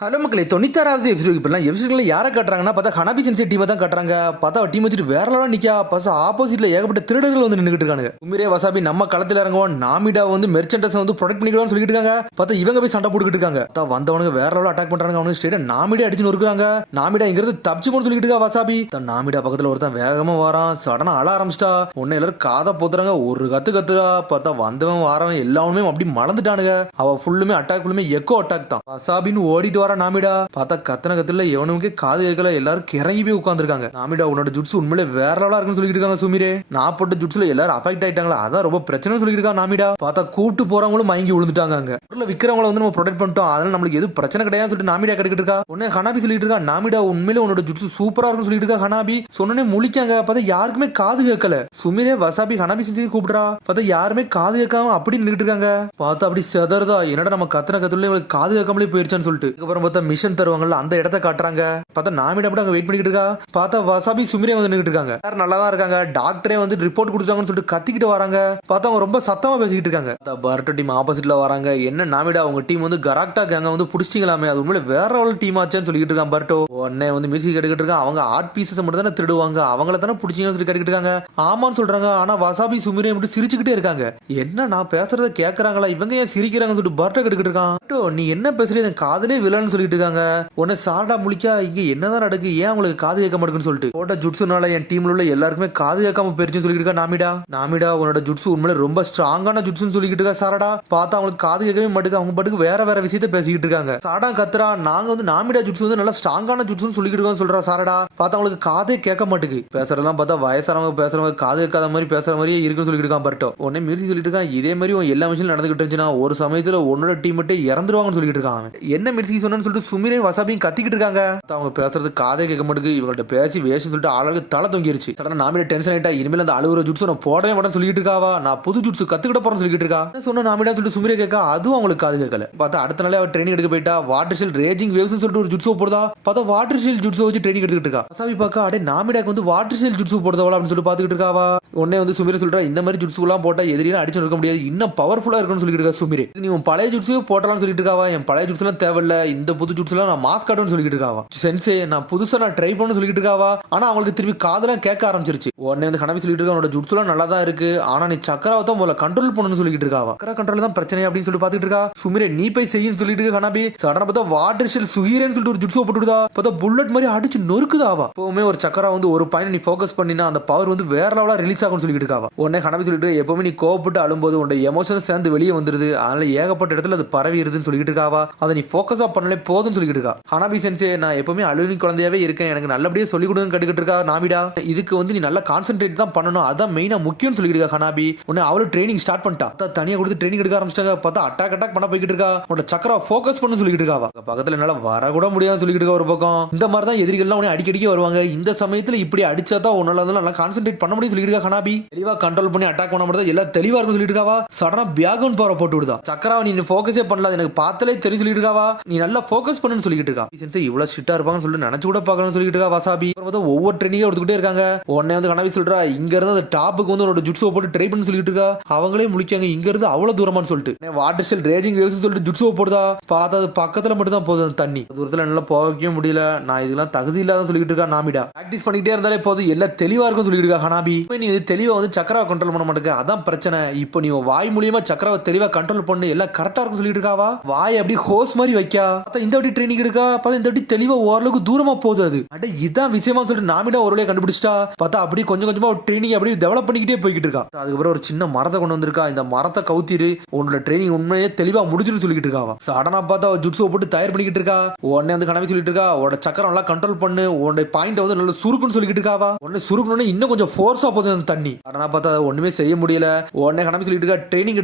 Hello மக்களே 96வது episode இப்பெல்லாம் எபிசோட்ல யாரை காட்டுறாங்கன்னா பார்த்தா ஹனாபி சென்சே டீமை தான் காட்டுறாங்க. பார்த்தா டீம் வச்சுட்டு வேற லெவலில் நிக்கா. பார்த்தா ஆப்போசிட்ல ஏகப்பட்ட திருடர்கள் வந்து நின்றுட்டு இருக்காங்க. உண்மையே வசாபி நம்ம களத்தில் இறங்குவோம், நாமிடா வந்து மெர்ச்சன்டஸ் வந்து ப்ரொடெக்ட் பண்ணிக்கலாம்னு சொல்லிட்டு இருக்காங்க. பார்த்தா இவங்க போய் சண்டை போட்டுக்கிட்டு இருக்காங்க. பார்த்தா வந்தவனுங்க வேற லெவலில் அட்டாக் பண்றாங்க. அவனுக்கு ஸ்ட்ரெயிட்டா நாமிடா அடிச்சு நொறுக்குறாங்க. நாமிடா இங்கிறது தப்பிச்சு போன்னு சொல்லிட்டு இருக்கா வசாபி. நாமிடா பக்கத்துல ஒருத்தன் வேகமா வரான். சடனா அழ ஆரம்பிச்சிட்டா. உன்னை எல்லாரும் காதை போத்துறாங்க. ஒரு கத்துறா. பார்த்தா வந்தவன் வாரவன் எல்லாமே அப்படி மறந்துட்டானுங்க. அவ ஃபுல்லுமே அட்டாக் ஃபுல்லுமே எக்கோ அட்டாக் தான். வசாபின்னு ஓடிட்டு வர நாமிடா. பார்த்தா கத்தன கத்துல எவனுக்கு காது கேட்கல. எல்லாரும் கிறங்கி போய் உட்காந்துருக்காங்க. நாமிடா உன்னோட ஜுட்ஸ் உண்மையிலே வேற லெவலா இருக்குன்னு சொல்லிட்டு இருக்காங்க. சுமிரே நான் போட்ட ஜுட்ஸ்ல எல்லாரும் அஃபெக்ட் ஆயிட்டாங்களா, அதான் ரொம்ப பிரச்சனை சொல்லிட்டு இருக்காங்க. நாமிடா பார்த்தா கூட்டு போறவங்களும் மயங்கி விழுந்துட்டாங்க. அங்க ஊர்ல விக்கிறவங்கள வந்து நம்ம ப்ரொடெக்ட் பண்ணிட்டோம், அதனால நம்மளுக்கு எதுவும் பிரச்சனை கிடையாது சொல்லிட்டு நாமிடா கேட்டுக்கிட்டு இருக்கா. உடனே ஹனாபி சொல்லிட்டு இருக்கா, நாமிடா உண்மையிலே உன்னோட ஜுட்ஸ் சூப்பரா இருக்குன்னு சொல்லிட்டு இருக்கா. ஹனாபி சொன்னே முழிக்காங்க. பார்த்தா யாருக்குமே காது கேட்கல. சுமிரே வசாபி ஹனாபி செஞ்சு கூப்பிடுறா. பார்த்தா யாருமே காது கேட்காம அப்படி நின்றுட்டு இருக்காங்க. பார்த்தா அப்படி செதறதா என்னடா நம்ம கத்தன கத்துல இவங்களுக்கு காது கேட்காமலே போயிருச்சான்னு சொல்லிட்டு அதுக்கப்புறம் பார்த்தா மிஷன் தருவாங்கல்ல அந்த இடத்த காட்டுறாங்க. பார்த்தா நாமிடா மட்டும் அங்க வெயிட் பண்ணிட்டு இருக்கா. பார்த்தா வசாபி சுமிரே வந்து நின்னுட்டு இருக்காங்க. யாரும் நல்லா தான் இருக்காங்க. டாக்டரே வந்து ரிப்போர்ட் கொடுத்தாங்கன்னு சொல்லிட்டு கத்திக்கிட்டு வராங்க. பார்த்தா அவங்க ரொம்ப சத்தமா பேசிக்கிட்டு இருக்காங்க. பர்டோ டீம் ஆப்போசிட்ல வராங்க. என்ன நாமிடா உங்க டீம் வந்து கராக்டா கேங்க வந்து புடிச்சிங்களாமே, அது உண்மையில வேற ஒரு டீம் ஆச்சுன்னு சொல்லிட்டு இருக்கான் பர்டோ. உடனே வந்து மியூசிக் கேட்டுக்கிட்டு இருக்கான். அவங்க ஆர்ட் பீசஸ் மட்டும் தானே திருடுவாங்க, அவங்கள தானே பிடிச்சிங்கன்னு சொல்லி கேட்டுக்கிட்டு இருக்காங்க. ஆமான்னு சொல்றாங்க. ஆனா வசாபி சுமிரே மட்டும் சிரிச்சுக்கிட்டே இருக்காங்க. என்ன நான் பேசுறத கேட்கறாங்களா, இவங்க ஏன் சிரிக்கிறாங்கன்னு சொல்லிட்டு பர்டோ கேட்டுக்கிட்டு இருக்கான். நீ என்ன பேசுறீங்க காதலே வில்லன்னு சொல்லிட்டு இருக்காங்க. உடனே சாரடா முழிக்கா, இங்க என்னதான் நடக்கு, ஏன் உங்களுக்கு காது கேட்க மாட்டேங்குன்னு சொல்லிட்டு போட்ட ஜுட்ஸுனால என் டீம்ல உள்ள எல்லாருக்குமே காது கேட்காம போயிருச்சுன்னு சொல்லிட்டு இருக்கா நாமிடா. நாமிடா உன்னோட ஜுட்ஸு உண்மையில ரொம்ப ஸ்ட்ராங்கான ஜுட்ஸுன்னு சொல்லிட்டு இருக்கா சாரடா. பார்த்தா அவங்களுக்கு காது கேட்கவே மாட்டுக்கு, அவங்க பாட்டுக்கு வேற வேற விஷயத்த பேசிக்கிட்டு இருக்காங்க. சாரடா கத்துறா, நாங்க வந்து நாமிடா ஜுட்ஸ் வந்து நல்லா ஸ்ட்ராங்கான ஜுட்ஸ்னு சொல்லிட்டு இருக்கோம் சொல்றா சாரடா. பார்த்தா அவங்களுக்கு காதே கேட்க மாட்டுக்கு. பேசுறதெல்லாம் பார்த்தா வயசானவங்க பேசுறவங்க காது கேட்காத மாதிரி பேசுற மாதிரியே இருக்குன்னு சொல்லிட்டு இருக்கான் பர்டோ. உடனே மியூசிக் சொல்லிட்டு இருக்கான், இதே மாதிரி எல்லா விஷயம் நடந்துகிட்டு இருந்துச்சுன்னா ஒரு சமயத்துல உன்னோட டீம் மட்டும் இறந்துருவாங்கன்னு சொல்லிட்டு இருக்காங்க. என்ன மியூசிக் சொன்னு சொல்லிட்டு சுமிரே வசாபியும் கத்திக்கிட்டு இருக்காங்க. அவங்க பேசுறது காதே கேட்க மாட்டுக்கு. இவங்கள்ட்ட பேசி வேஷம் சொல்லிட்டு ஆளுக்கு தலை தொங்கிருச்சு. சடனா நாமிடா டென்ஷன் ஆயிட்டா. இனிமேல் அந்த அழுகுற ஜுட்ஸ் நான் போடவே மாட்டேன்னு சொல்லிட்டு இருக்காவா. நான் புது ஜுட்ஸ் கத்துக்கிட்ட போறேன்னு சொல்லிட்டு இருக்கா. சொன்ன நாமிடா சொல்லிட்டு சுமிரே கேட்கா. அதுவும் அவங்களுக்கு காது கேட்கல. பார்த்தா அடுத்த நாளே அவ ட்ரைனிங் எடுக்க போயிட்டா. வாட்டர் ஷீல் ரேஜிங் வேவ்ஸ் சொல்லிட்டு ஒரு ஜுட்ஸ் போடுதா. பார்த்தா வாட்டர் ஷீல் ஜுட்ஸ் வச்சு ட்ரைனிங் எடுத்துக்கிட்டு இருக்கா. வசாபி பார்க்க அடே நாமிடாக்கு வந்து வாட்டர் ஷீல் ஜுட்ஸ் போடுறதா அப்படின்னு சொல்லிட்டு பாத்துக்கிட்டு இருக்காவா. உடனே வந்து சுமிரே சொல்றா, இந்த மாதிரி ஜுட்ஸ் எல்லாம் போட்டா எதிரியா அடிச்சு இருக்க முடியாது, இன்னும் பவர்ஃபுல்லா இருக்குன்னு சொல்லிட்டு இருக்கா சுமிரே. நீ உன் பழைய ஜுட்ஸ் போட்டலாம்னு சொல்லிட்டு இருக்காவா. என் பழைய ஜுட்ஸ் எல்லாம் தேவையில்ல, இந்த புது ஜுட்ஸ் எல்லாம் நான் மாஸ்க் ஆடுன்னு சொல்லிட்டு இருக்காவா. சென்சே நான் புதுசா நான் ட்ரை பண்ணு சொல்லிட்டு இருக்காவா. ஆனா அவங்களுக்கு திருப்பி காதெல்லாம் கேட்க ஆரம்பிச்சிருச்சு. உடனே வந்து ஹனாபி சொல்லிட்டு இருக்கா, உன்னோட ஜுட்ஸ் எல்லாம் நல்லா தான் இருக்கு, ஆனா நீ சக்கராவை தான் முதல்ல கண்ட்ரோல் பண்ணணும்னு சொல்லிட்டு இருக்காவா. சக்கரா கண்ட்ரோல் தான் பிரச்சனை அப்படின்னு சொல்லி பாத்துட்டு இருக்கா. சுமிரே நீ போய் செய்யும் சொல்லிட்டு இருக்க ஹனாபி. சடனா பார்த்தா வாட்டர் ஷெல் சுகீரேன்னு சொல்லிட்டு ஒரு ஜுட்ஸ் போட்டுடுதா. பார்த்தா புல்லட் மாதிரி அடிச்சு நொறுக்குதாவா. எப்பவுமே ஒரு சக்கரா வந்து ஒரு பாயிண்ட் நீ ஃபோக்கஸ் பண்ணினா அந்த பவர் வந்து வேற லெவலா ரிலீஸ் ஆகும்னு சொல்லிட்டு இருக்காவா. உடனே ஹனாபி சொல்லிட்டு எப்பவுமே நீ கோவப்பட்டு அழும்போது உன்னோட எமோஷன் சேர்ந்து வெளியே வந்துருது, அதனால ஏகப்பட்ட இடத்துல அது பரவிடுதுன்னு சொல்லிட்டு இருக்காவா. அதை நீ ஃபோக்கஸா பண்ணலே போதும்னு சொல்லிட்டு இருக்கா. ஹனாபி சென்சே நான் எப்பவுமே அழுவின் குழந்தையாவே இருக்கேன், எனக்கு நல்லபடியா சொல்லி கொடுங்க கேட்டுக்கிட்டு இருக்கா நாமிடா. இதுக்கு வந்து நீ நல்லா கான்சென்ட்ரேட் தான் பண்ணணும், அதான் மெயினா முக்கியம்னு சொல்லிட்டு இருக்கா ஹனாபி. உடனே அவளும் ட்ரைனிங் ஸ்டார்ட் பண்ணிட்டா. தனியா கொடுத்து ட்ரைனிங் எடுக்க ஆரம்பிச்சிட்டாங்க. பார்த்தா அட்டாக் பண்ண போய்கிட்டு இருக்கா. உன்னோட சக்கரா ஃபோக்கஸ் பண்ணு சொல்லிட்டு இருக்காவா. பக்கத்துல என்னால வர கூட முடியாது சொல்லிட்டு இருக்கா. ஒரு பக்கம் இந்த மாதிரி தான் எதிரிகள்லாம் உன்னை அடிக்கடிக்கு வருவாங்க, இந்த சமயத்துல இப்படி அடிச்சா தான் உன்னால நல்லா கான்சென்ட்ரேட் பண்ண முடியும் சொல்லிட்டு இருக்கா ஹனாபி. தெளிவா கண்ட்ரோல் பண்ணி அட்டாக் பண்ண முடியாது, எல்லாம் தெளிவா இருக்கும் சொல்லிட்டு இருக்காவா. சடனா பேக்ரவுண்ட் பவர் போட்டு விடுதா. சக்கராவை நீ ஃபோக்கஸே பண்ணல, எனக்கு பார்த்தாலே தெரியும் சொல்லிட்டு இருக்காவா. நீ நல்லா ஃபோக்கஸ் பண்ணுன்னு சொல்லிட்டு இருக்கா. இவ்வளவு ஸ்ட்ரிக்ட்டா இருப்பாங்கன்னு சொல்லிட்டு நினைச்சு கூட பார்க்கணும்னு சொல்லிட்டு இருக்கா வசாபி. ஒவ்வொரு ட்ரெயினிங்கே எடுத்துக்கிட்டே இருக்காங்க. உடனே வந்து ஹனாபி சொல்றா, இங்க இருந்து அந்த டாப்புக்கு வந்து உன்னோட ஜுட்ஸோ போட்டு ட்ரை பண்ணி சொல்லிட்டு இருக்கா. அவங்களே முழிக்காங்க, இங்க இருந்து அவ்வளவு தூரமான்னு சொல்லிட்டு வாட்டர் ஷெல் ரேஜிங் வேவ்ஸ் சொல்லிட்டு ஜுட்ஸோ போடுதா. பார்த்தா அது பக்கத்துல மட்டும் தான் போகுது தண்ணி, தூரத்துல நல்லா போகவே முடியல. நான் இதெல்லாம் தகுதி இல்லாத சொல்லிட்டு இருக்கா நாமிடா. பிராக்டிஸ் பண்ணிட்டே இருந்தாலே போதும், எல்லாம் தெளிவா இருக்கும் சொல்லிட்டு இருக்கா ஹனாபி. நீ தெளிவா வந்து சக்கராவை கண்ட்ரோல் பண்ண மாட்டேங்க, அதான் பிரச்சனை. இப்போ நீ வாய் மூலியமா சக்கராவை தெளிவா கண்ட்ரோல் பண்ணு, எல்லாம் கரெக்டா இருக்கும் சொல்லிட்டு இருக்காவா. வாய் அப்படி ஹோஸ் மாதிரி வைக்கா. பார்த்தா இந்த வாட்டி ட்ரைனிங் எடுக்கா. பார்த்தா இந்த வாட்டி தெளிவா ஓரளவுக்கு தூரமா போகுது. அது அட இதான் விஷயமா சொல்லிட்டு நாமிடா ஒரு வழியா கண்டுபிடிச்சிட்டா. பார்த்தா அப்படி கொஞ்சம் கொஞ்சமா ட்ரைனிங் அப்படி டெவலப் பண்ணிக்கிட்டே போய்கிட்டு இருக்கா. அதுக்கப்புறம் ஒரு சின்ன மரத்தை கொண்டு வந்திருக்கா. இந்த மரத்தை கவுத்திரு, உன்னோட ட்ரைனிங் உண்மையே தெளிவா முடிஞ்சுன்னு சொல்லிட்டு இருக்காவா. சடனா பார்த்தா ஜுட்ஸோ போட்டு தயார் பண்ணிக்கிட்டு இருக்கா. உடனே வந்து கனவி சொல்லிட்டு இருக்கா, உன்னோட சக்கரம் நல்லா கண்ட்ரோல் பண்ணு, உன்னோட பாயிண்ட் வந்து நல்ல சுருக்குன்னு சொல்லிட்டு இருக்காவா. உடனே சுருக்கணும்னு இன்னும் கொஞ்சம் ஃபோர்ஸா போகுது அந்த தண்ணி. சடனா பார்த்தா ஒண்ணுமே செய்ய முடியல. உடனே கனவி சொல்லிட்டு இருக்கா, ட்ரைனிங்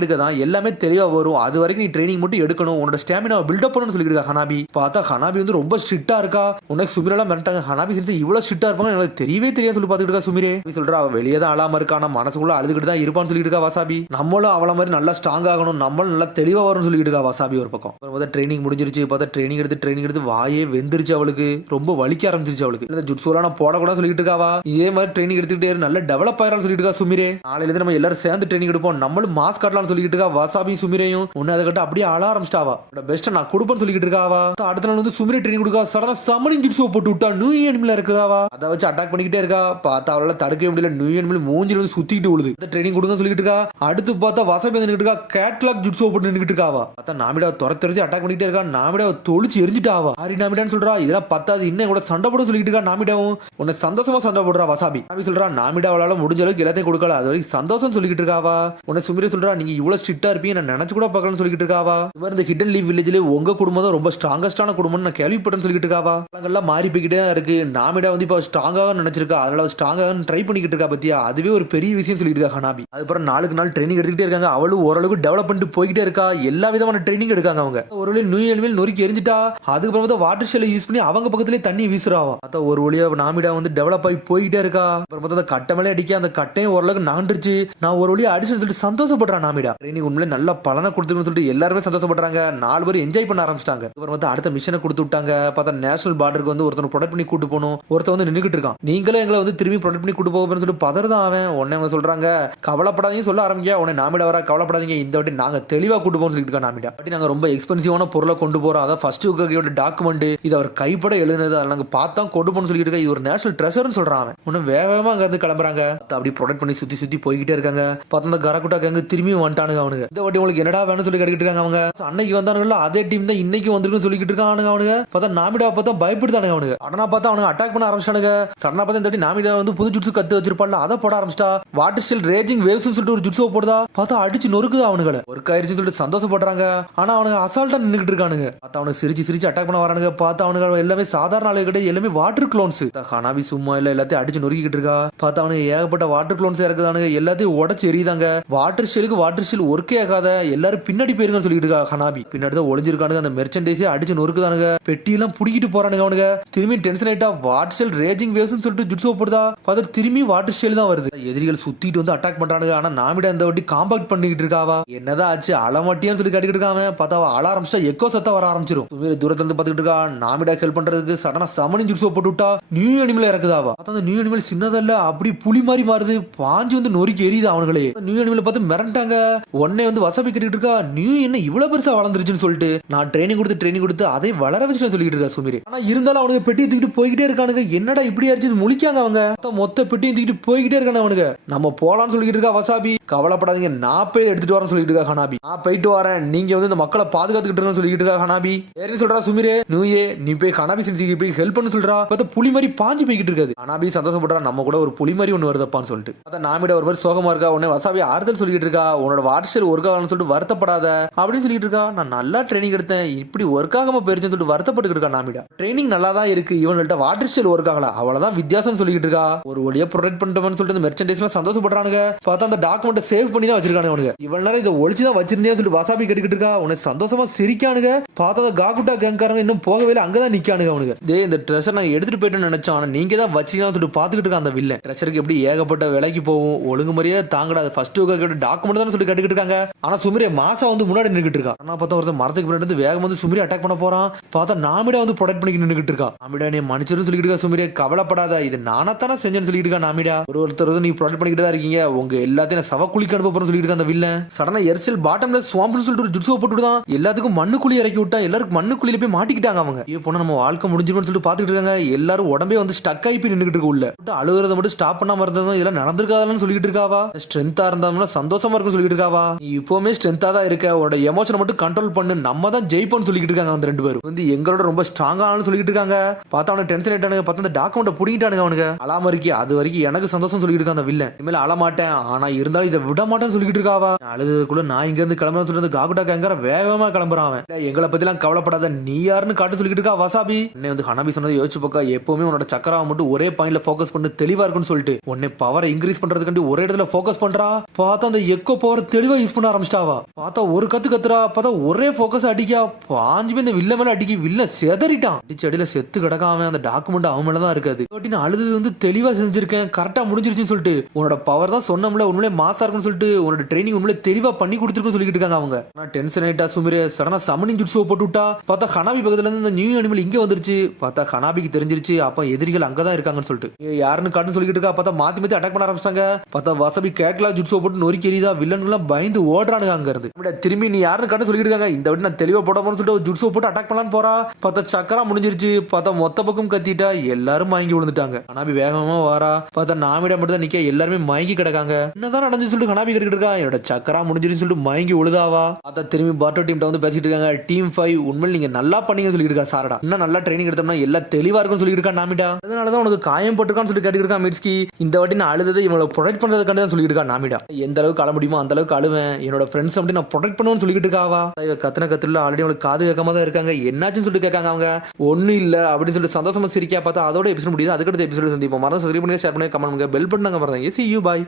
எடுக்க தான் எல்லாமே தெளிவா வரும், அது வரைக்கும் நீ ட்ரைனிங் மட்டும் எடுக்கணும், உன்னோட ஸ்டாமினா பில்டப் பண்ணணும்னு சொல்லிட்டு இருக்கா ஹனாபி. பார்த்தா ஹனாபி வந்து ரொம்ப ஸ்ட்ரிக்ட்டா இருக்கா. உனக்கு சுமிரெல்லாம் மிரட்டாங்க. ஹனாபி சென்ஸ் இவ்வளவு ஸ்ட்ரிக்ட்டா இருப்பாங்க எனக்கு தெரியவே தெரியாது சொல்லி பாத்துக்கிட்டு இருக்கா சுமிரே. சொல்றா அவ வெளியே தான் அழாம இருக்கா, ஆனா மனசுக்குள்ள அழுதுகிட்டு தான் இருப்பான்னு சொல்லிட்டு இருக்கா வசாபி. நம்மளும் அவள மாதிரி நல்லா ஸ்ட்ராங் ஆகணும், நம்மளும் நல்லா தெளிவா வரும்னு சொல்லிட்டு இருக்கா வசாபி. ஒரு பக்கம் ட்ரைனிங் முடிஞ்சிருச்சு. பார்த்தா ட்ரைனிங் எடுத்து வாயே வெந்துருச்சு. அவளுக்கு ரொம்ப வலிக்க ஆரம்பிச்சிருச்சு. அவளுக்கு இந்த ஜுட்ஸோலாம் நான் போடக்கூடாது சொல்லிட்டு இருக்காவா. இதே மாதிரி ட்ரைனிங் எடுத்துக்கிட்டே நல்ல டெவலப் ஆயிரான்னு சொல்லிட்டு இருக்கா சுமிரே. நாளையில இருந்து நம்ம எல்லாரும் சேர்ந்து ட்ரைனிங் எடுப்போம், நம்மளும் மாஸ்க் காட்டலாம்னு சொல்லிட்டு இருக்கா வசாபி சுமிரையும். ஒன்னு அதை கட்ட அப்படியே அழ ஆரம்பிச்சிட்டாவா. பெஸ்ட் நான் கொடுப்பேன் ஹெல்ப் சொல்லிட்டு இருக்காவா. அடுத்த நாள் வந்து சுமிரே ட்ரெயினிங் கொடுக்கா. சடனா சமனிங் ஜுட்ஸோ போட்டு விட்டா நியூ எனிமில இருக்குதாவா. அதை வச்சு அட்டாக் பண்ணிக்கிட்டே இருக்கா. பார்த்தா அவளால தடுக்கவே முடியல. நியூ எனிமில மூஞ்சில வந்து சுத்திட்டு விழுது. ட்ரெயினிங் கொடுங்க சொல்லிட்டு இருக்கா. அடுத்து பார்த்தா வசபி நின்னுட்டு இருக்கா. கேட்லாக் ஜுட்ஸோ போட்டு நின்னுட்டு இருக்காவா. பார்த்தா நாமிடா துரத்தி அட்டாக் பண்ணிட்டே இருக்கா. நாமிடா தொளிச்சு எரிஞ்சிட்டாவா. ஆரி நாமிடான்னு சொல்றா. இதெல்லாம் பத்தாது, இன்னும் கூட சண்டை போட சொல்லிட்டு இருக்கா. நாமிடாவும் உன்னை சந்தோஷமா சண்டை போடுறா வசாபி. நாமி சொல்றா நாமிடா அவளால முடிஞ்ச அளவுக்கு எல்லாத்தையும் கொடுக்கல, அது வரைக்கும் சந்தோஷம் சொல்லிட்டு இருக்காவா. உன்னை சுமிரே சொல்றா நீங்க இவ்வளவு ஸ்ட்ரிக்டா இருப்பீங்க நான் நினைச்சு கூட பார்க்கலன்னு சொல்லிட்டு இருக்காவா. இந்த ஹிடன் லீவ் வில்லேஜ்ல உங்க குடும்பம் தான் ரொம்ப ஸ்ட்ராங்கஸ்டான குடும்பம் நான் கேள்விப்பட்டேன்னு சொல்லிட்டு இருக்காவா. எல்லாம் மாறி போய்கிட்டே இருக்கு. நாமிடா வந்து இப்போ ஸ்ட்ராங்காக நினைச்சிருக்கா. அதனால ஸ்ட்ராங்காக ட்ரை பண்ணிக்கிட்டு இருக்கா பத்தியா. அதுவே ஒரு பெரிய விஷயம் சொல்லிட்டு இருக்கா ஹனாபி. அதுக்கப்புறம் நாளுக்கு நாள் ட்ரைனிங் எடுத்துக்கிட்டே இருக்காங்க. அவளும் ஓரளவுக்கு டெவலப் பண்ணிட்டு போய்கிட்டே இருக்கா. எல்லா விதமான ட்ரைனிங் எடுக்காங்க அவங்க. ஒரு வழி நியூ எனிமல் நொறுக்கி எரிஞ்சிட்டா. அதுக்கப்புறம் வாட்டர் ஷெல்லை யூஸ் பண்ணி அவங்க பக்கத்திலே தண்ணி வீசுறாவா. அத ஒரு வழியா நாமிடா வந்து டெவலப் ஆகி போய்கிட்டே இருக்கா. அப்புறம் பார்த்தா கட்டை மேலே அடிக்க அந்த கட்டையும் ஓரளவுக்கு நாண்டுருச்சு. நான் ஒரு வழியா அடிச்சுன்னு சொல்லிட்டு சந்தோஷப்படுறான் நாமிடா. ட்ரைனிங் உண்மையிலே நல்ல பலனை கொடுத்துருன்னு சொல்லிட்டு எல்லாருமே சந்தோஷப்படுறாங்க. 4 பேர் என்ஜாய் பண்ண ஆரம்பிச்சிட்டாங்க. அப்புறம் வந்து அடுத்த மிஷனை கொடுத்து விட்டாங்க. பார்த்தா நேஷனல் பார்டருக்கு வந்து ஒருத்தனை ப்ரொடெக்ட் பண்ணி கூட்டு போகணும். ஒருத்தன் வந்து நின்றுட்டு இருக்கான். நீங்களும் எங்களை வந்து திரும்பி ப்ரொடெக்ட் பண்ணி கூட்டு போகணும்னு சொல்லிட்டு பதறதான் அவன். உடனே அவங்க சொல்றாங்க கவலைப்படாதீங்க சொல்ல ஆரம்பிக்க. உடனே நாமிடா வர கவலைப்படாதீங்க, இந்த வாட்டி நாங்க தெளிவா கூட்டு போகணும்னு சொல்லிட்டு இருக்கோம். நாமிடா பட் நாங்க ரொம்ப எக்ஸ்பென்சிவான பொருளை கொண்டு போறோம். அதான் ஃபர்ஸ்ட் கையோட டாக்குமெண்ட் இது அவர் கைப்பட எழுதுனது. அதை நாங்க பார்த்தா கொண்டு போகணும்னு சொல்லிட்டு இருக்கோம். இது ஒரு நேஷனல் ட்ரெஷர்னு சொல்றாங்க. ஒன்னும் வேகமா அங்க இருந்து கிளம்புறாங்க. அப்படி ப்ரொடெக்ட் பண்ணி சுத்தி சுத்தி போய்கிட்டே இருக்காங்க. பார்த்தா அந்த கரக்குட்டா கேங்க திரும்பி வந்துட்டானுங்க. அவனுங்க இந்த வாட்டி உங்களுக்கு என்னடா வேணும்னு சொல்லி கேட்டுட்டு இருக்காங்க. அவங்க அன்னைக்கு வந்தானுங்களா அதே டீம் தான் இன்னைக்கு வந்திருக்குன்னு சொல்லிக்கிட்டு இருக்கானுங்க. அவனுங்க பார்த்தா நாமிடா பார்த்தா பயப்படுத்தானுங்க. அவனுங்க உடனே பார்த்தா அவனுங்க அட்டாக் பண்ண ஆரம்பிச்சானுங்க. சடனா பார்த்தா இந்த வாட்டி நாமிடா வந்து புது ஜுட்ஸு கத்து வச்சிருப்பாள் அதை போட ஆரம்பிச்சிட்டா. வாட்டர் ஷெல் ரேஜிங் வேவ்ஸ் சொல்லிட்டு ஒரு ஜுட்ஸோ போடுதா. பார்த்தா அடிச்சு நொறுக்குதா. அவனுங்களை ஒர்க் ஆயிருச்சு சொல்லிட்டு சந்தோஷப்படுறாங்க. ஆனா அவனுங்க அசால்ட்டா நின்னுட்டு இருக்கானுங்க. பார்த்தா அவனுக்கு சிரிச்சு சிரிச்சு அட்டாக் பண்ண வரானுங்க. பார்த்தா அவனுங்க எல்லாமே சாதாரண ஆளு கிடையாது, எல்லாமே வாட்டர் க்ளோன்ஸ். ஹனாபி சும்மா இல்ல எல்லாத்தையும் அடிச்சு நொறுக்கிட்டு இருக்கா. பார்த்தா அவனுக்கு ஏகப்பட்ட வாட்டர் க்ளோன்ஸ் இறக்குதானுங்க. எல்லாத்தையும் உடச்சு எரியுதாங்க. வாட்டர் ஷெலுக்கு வாட்டர் ஷெல் ஒர்க்கே ஆகாத, எல்லாரும் பின்னாடி போயிருங்கன்னு சொல்லிட்டு இருக்கா. ஹனாபி பின்னாடி தான் ஒளிஞ்சிருக்கானுங்க. அந்த மெர்ச்சன்டைஸே அடிச்சு நொறுக்குதானுங்க. பெட்டி எல்லாம் புடிக்கிட்டு போறானுங்க. அவனுங்க திரும்பி டென்ஷன் ஆயிட்டா வாட்டர் ஷெல் ரேஜிங் வேவ்ஸ் சொல்லிட்டு ஜுட்ஸோ போடுதா. பார்த்தா திரும்பி வாட்டர் ஷெல் தான் வருது. எதிரிகள் சுத்திட்டு வந்து அட்டாக் பண்றானுங்க. ஆனா நாமிடா இந்த வாட்டி காம்பாக்ட் பண்ணிக்கிட்டு இருக்காவா. என்னதான் ஆச்சு அலமாட்டியான்னு சொல்லி கட்டிக்கிட்டு இருக்காம. பார்த்தா அழ ஆரம்பிச்சா எக்கோ சத்தா வர ஆரம்பிச்சிடும். தூரத்துல இருந்து பாத்துக்கிட்டு இருக்கா. நாமிடா ஹெல்ப் பண்றதுக்கு சடனா சமனிங் ஜுட்ஸோ போட்டு விட்டா நியூ அனிமல் இறக்குதாவா. அந்த நியூ அனிமல் சின்னதல்ல அப்படி புலி மாதிரி மாறுது. பாஞ்சு வந்து நொறுக்கி எரியுது. அவங்களே நியூ அனிமல் பார்த்து மிரண்டாங்க. உடனே வந்து வசபி கட்டிட்டு இருக்கா. நியூ என்ன இவ்வளவு பெருசா வளர்ந்துருச்சுன்னு சொல்லிட்டு நான் ட்ரைனிங் கொடுத்து அதை வளர வச்சு சொல்லிட்டு இருக்கா சுமிரி. ஆனா இருந்தாலும் அவனுக்கு பெட்டி தூக்கிட்டு போய்கிட்டே இருக்கானுங்க. என்னடா இப்படி ஆச்சு முழிக்காங்க. அவங்க மொத்த பெட்டியும் தூக்கிட்டு போய்கிட்டே இருக்கானு. அவனுக்கு நம்ம போலான்னு சொல்லிட்டு இருக்கா வசாபி. கவலைப்படாதீங்க நான் போய் எடுத்துட்டு வரேன்னு சொல்லிட்டு இருக்கா ஹனாபி. நான் போயிட்டு வரேன், நீங்க வந்து இந்த மக்களை பாதுகாத்துக்கிட்டு சொல்லிட்டு இருக்கா ஹனாபி. வேற சொல்றா சுமிரே நியூயே நீ போய் ஹனாபி சின்சிக்கு போய் ஹெல்ப் பண்ணு சொல்றா. பார்த்தா புலி மாதிரி பாஞ்சு போய்கிட்டு இருக்காது. ஹனாபி சந்தோஷப்படுறா நம்ம கூட ஒரு புலி மாதிரி ஒண்ணு வருதப்பான்னு சொல்லிட்டு. பார்த்தா நாமிட ஒரு மாதிரி சோகமா இருக்கா. உடனே வசாபி ஆறுதல் சொல்லிட்டு இருக்கா. உன்னோட வாட்ஸ்அப் ஒர்க் ஆகணும்னு சொல்லிட்டு வருத்தப்படாத அப்படின்னு சொல்லிட்டு இருக்கா. நான் நல்லா ட்ரைனிங் எடுத்தேன், இப்படி ஒர்க் ஆகாம போயிருச்சுன்னு சொல்லிட்டு வருத்தப்பட்டு இருக்கா நாமிடா. ட்ரைனிங் நல்லா தான் இருக்கு, இவன்கிட்ட வாட்டர் ஷெல் ஒர்க் ஆகல, அவ்வளவுதான் வித்தியாசம் சொல்லிட்டு இருக்கா. ஒரு வழியா ப்ரொடெக்ட் பண்ணிட்டோம்னு சொல்லிட்டு மெர்ச்சன்டைஸ்லாம் சந்தோஷப்படுறானுங்க. பார்த்தா அந்த டாக்குமெண்ட் சேவ் பண்ணி தான் வச்சிருக்கானுங்க. இவ்வளவு நேரம் இதை ஒழிச்சுதான் வச்சிருந்தேன் சொல்லிட்டு வசாபி கட்டிக்கிட்டு இருக்கா. உனக்கு சந்தோஷமா சிரிக்கானுங்க. பார்த்தா அந்த காகுட்டா கேங்காரங்க இன்னும் போகவே இல்லை, அங்கதான் நிக்கானுங்க. அவனுக்கு இந்த ட்ரெஷர் நான் எடுத்துட்டு போயிட்டேன்னு நினைச்சோம், ஆனா நீங்க தான் வச்சிருக்கீங்கன்னு சொல்லிட்டு பாத்துக்கிட்டு இருக்க. அந்த வில்ல ட்ரெஷருக்கு எப்படி ஏகப்பட்ட விலைக்கு போகும், ஒழுங்கு முறையே தாங்கடாது ஃபர்ஸ்ட் டாக்குமெண்ட் தான் சொல்லி கட்டிக்கிட்டு இருக்காங்க. ஆனா சுமிரே மாசா வந்து முன்னாடி நின்றுட்டு இருக்கா. ஆனா பார்த்தா ஒருத்தர் மரத்துக்கு பின்னாடி வேகம் வந்து சுமிரி அட்டாக் பண்ண போறான். பார்த்தா நாமிடா வந்து ப்ரொடெக்ட் பண்ணி நின்றுட்டு இருக்கா. நாமிடா நீ மன்னிச்சிரு சொல்லிட்டு இருக்கா. சுமிரே கவலைப்படாத, இது நானத்தானே செஞ்சேன்னு சொல்லிட்டு இருக்கா. நாமிடா ஒருத்தர் நீ ப்ரொடெக்ட் பண்ணிக்கிட்டு தான் இருக்கீங்க, உங்க எல்லாத்தையும் சவ குளிக்க அனுப்ப போறேன்னு சொல்லிட்டு இருக்கா. அந்த வில்ல சடனா எரிச்சல் பாட்டம்ல ஸ்வாம்ப்னு சொல்லிட்டு ஒரு ஜுட்ஸோ போட்டுதான் எல்லாத்துக்கும் மண்ணு குழி இறக்கி விட்டா. எல்லாருக்கும் மண்ணு குழியில போய் மாட்டிக்கிட்டாங்க. அவங்க போனா நம்ம வாழ்க்கை முடிஞ்சிருன்னு சொல்லிட்டு பாத்துட்டு இருக்காங்க. எல்லாரும் உடம்பே வந்து ஸ்டக் ஆகி போய் நின்றுட்டு இருக்கு. உள்ள அழுகுறத மட்டும் ஸ்டாப் பண்ணாம இருந்ததும் இதெல்லாம் நடந்திருக்காதுன்னு சொல்லிட்டு இருக்காவா. ஸ்ட்ரென்த்தா இருந்தாலும் சந்தோஷமா இருக்குன்னு சொல்லிட்டு இருக்காவா. நீ இப்பவுமே ஸ்ட்ரென்த்தா தான் இருக்க, உன்னோட எமோஷனை மட்டும் கண்ட்ரோல் பண்ணு, நம்ம தான் ஜெயிப்போம்னு சொல்லிட்டு இருக்காங்க. அந்த 2 பேரும் வந்து எங்களோட ரொம்ப ஸ்ட்ராங்கானு சொல்லிட்டு இருக்காங்க. பார்த்தா அவனுக்கு டென்ஷன் ஆயிட்டானுங்க. பார்த்தா அந்த டாக்குமெண்ட் புடிங்கிட்டானுங்க. அவனுக்கு அழாம இருக்கி அது வரைக்கும் எனக்கு சந்தோஷம் சொல்லிட்டு இருக்கான் அந்த வில்ல. இனிமேல் அழமாட்டேன், ஆனா இருந்தாலும் இதை விட மாட்டேன்னு சொல்லிட்டு இருக்காவா. அழுதுக்குள்ள நான் இங்க இருந்து கிளம்புறேன்னு சொல்லிட்டு காகுட்டா கேங்கற வேகமா கிளம்புறான். அவன் எங்களை பத்தி எல்லாம் கவலைப்படாத, நீ யாருன்னு காட்டு சொல்லிட்டு இருக்கா வசாபி. உன்னை வந்து ஹனாபி சொன்னதை யோசிச்சு பார்க்க, எப்பவுமே உன்னோட சக்கராவை மட்டும் ஒரே பாயிண்ட்ல போக்கஸ் பண்ணி தெளிவா இருக்குன்னு சொல்லிட்டு உன்னை பவரை இன்க்ரீஸ் பண்றதுக்காண்டி ஒரே இடத்துல போக்கஸ் பண்றா. பார்த்தா அந்த எக்கோ பவர் தெளிவா யூஸ் பண்ண ஆரம்பிச்சிட்டாவா. பார்த்தா ஒரு கத்துறா. பார்த்தா ஒரே போக்கஸ் அடிக்கா. பாஞ்சு இந்த வில்ல மேல அடிக்கி வில்ல செதறிட்டான். அடிச்சு அடியில செத்து கிடக்காம அந்த டாக்குமெண்ட் அவன் மேலதான் இருக்காது. நான் அழுது வந்து தெளிவா செஞ்சிருக்கேன், கரெக்டா முடிஞ்சிருச்சுன்னு சொல்லிட்டு உன்னோட பவர் தான் சொன்னோம்ல உண்மையிலே மாசா இருக்குன்னு சொல்லிட்டு உன்னோட ட்ரைனிங் உண்மையிலே தெளிவா பண்ணி கொடுத்துருக்குன்னு சொல்லிட்டு இருக்காங்க அவங்க. நான் டென்ஷன் ஆயிட்டா சுமிரே சடனா சமனிங் ஜுட்ஸோ ஜுட்ஸோ போட்டு விட்டா பார்த்தா ஹனாபி பக்கத்துல இருந்து இந்த நியூ அனிமல் இங்க வந்துருச்சு. பார்த்தா ஹனாபிக்கு தெரிஞ்சிருச்சு அப்ப எதிரிகள் அங்கதான் இருக்காங்கன்னு சொல்லிட்டு யாருன்னு காட்டுன்னு சொல்லிட்டு இருக்கா. பார்த்தா மாத்தி மாத்தி அட்டாக் பண்ண ஆரம்பிச்சாங்க. பார்த்தா வசபி கேட்கலா ஜுட்ஸோ போட்டு நொறுக்கி எரியுதா. வில்லன் எல்லாம் பயந்து ஓடுறானுங்க அங்க இருந்து. திரும்பி நீ யாருன்னு காட்டு சொல்லிட்டு இருக்காங்க. இந்த வாட்டி நான் தெளிவா போடாமனு சொல்லிட்டு ஜுட்ஸோ போட்டு அட்டாக் பண்ணலான்னு போறா. பார்த்தா சக்கரா முடிஞ்சிருச்சு. பார்த்தா மொத்த பக்கம் கத்திட்டா எல்லாரும் மயங்கி விழுந்துட்டாங்க. ஹனாபி வேகமா வாரா. பார்த்தா நாமிடா மட்டும் தான் நிக்க எல்லாருமே மயங்கி கிடக்காங்க. என்னதான் நடந்து சொல்லிட்டு ஹனாபி கிட்ட இருக்கா. என்னோட சக்கரா முடிஞ்சிருச்சு சொல்லிட்டு மயங்கி விழுதாவா. பார்த்தா திரும்பி பாட்டோ டீம் வந்து பேசிட்டு இருக்காங்க. டீம் 5 உண்மையில நீங்க நல்லா பண்ணீங்கன்னு சொல்லிட்டு இருக்கா சாரடா. இன்னும் நல்லா ட்ரைனிங் எடுத்தோம்னா எல்லாம் தெளிவா இருக்கும்னு சொல்லிட்டு இருக்கா நாமிடா. அதனாலதான் உனக்கு காயம் போட்டுருக்கான்னு சொல்லி கேட்டு இருக்கா மிட்ஸ்கி. இந்த வாட்டி நான் அழுததை இவங்களை ப்ரொடெக்ட் பண்றதுக்காண்டி தான் சொல்லிட்டு இருக்கா நாமிடா. எந்த அளவுக்கு அழ முடியுமோ அந்த அளவுக்கு அழுவேன். என்னோட ஃப்ரெண்ட்ஸ் அப்படி நான் ப்ரொடெக்ட் பண்ணுவேன்னு சொல்லிட்டு இருக்காவா. இவ கத்துல ஆல்ரெடி அவங்களுக்கு காது கேட்காம தான் இருக்காங்க. என்னாச்சுன்னு சொல்லிட்டு கேட்காங்க அவங்க. ஒன்னும் இல்ல அப்படின்னு சொல்லிட்டு சந்தோஷமா சிரிக்கா. பார்த்தா அதோட எபிசோட் முடியுது. அதுக்கடுத்த எபிசோட் சந்திப்போம். மறந்து சப்ஸ்கிரைப் பண்ணுங்க, ஷேர் பண்ணுங்க, கமெண்ட் பண்ணுங்க, பெல் பட்டன் மறந்தாங்க. See you, bye.